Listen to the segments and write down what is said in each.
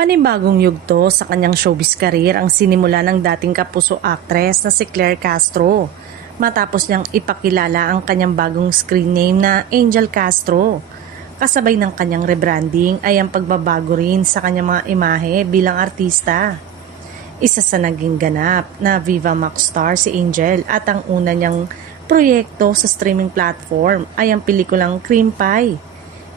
Panibagong yugto sa kanyang showbiz career ang sinimula ng dating kapuso actress na si Claire Castro matapos niyang ipakilala ang kanyang bagong screen name na Angel Castro. Kasabay ng kanyang rebranding ay ang pagbabago rin sa kanyang mga imahe bilang artista. Isa sa naging ganap na Viva Max star si Angel at ang una niyang proyekto sa streaming platform ay ang pelikulang Cream Pie.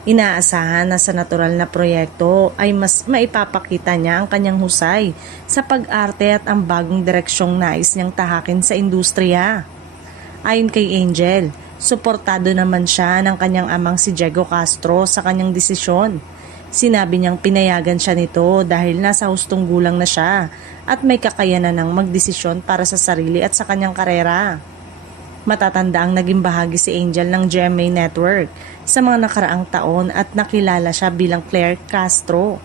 Inaasahan na sa natural na proyekto ay mas maipapakita niya ang kanyang husay sa pag-arte at ang bagong direksyong nais niyang tahakin sa industriya. Ayon kay Angel, suportado naman siya ng kanyang amang si Diego Castro sa kanyang desisyon. Sinabi niyang pinayagan siya nito dahil nasa hustong gulang na siya at may kakayanan ng magdesisyon para sa sarili at sa kanyang karera. Matatanda ang naging bahagi si Angel ng GMA Network sa mga nakaraang taon at nakilala siya bilang Claire Castro.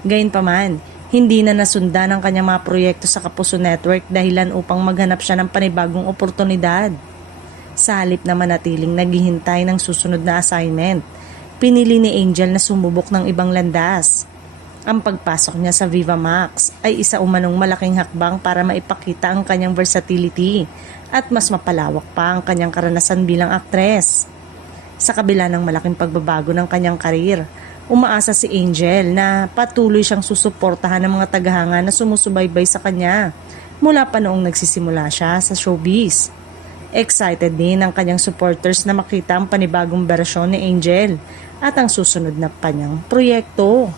Gayunpaman, hindi na nasundan ang kanyang mga proyekto sa Kapuso Network dahilan upang maghanap siya ng panibagong oportunidad. Sa halip na manatiling naghihintay ng susunod na assignment, pinili ni Angel na sumubok ng ibang landas. Ang pagpasok niya sa Viva Max ay isa umanong malaking hakbang para maipakita ang kanyang versatility at mas mapalawak pa ang kanyang karanasan bilang aktres. Sa kabila ng malaking pagbabago ng kanyang karir, umaasa si Angel na patuloy siyang susuportahan ng mga tagahanga na sumusubaybay sa kanya mula pa noong nagsisimula siya sa showbiz. Excited din ang kanyang supporters na makita ang panibagong bersyon ni Angel at ang susunod na kanyang proyekto.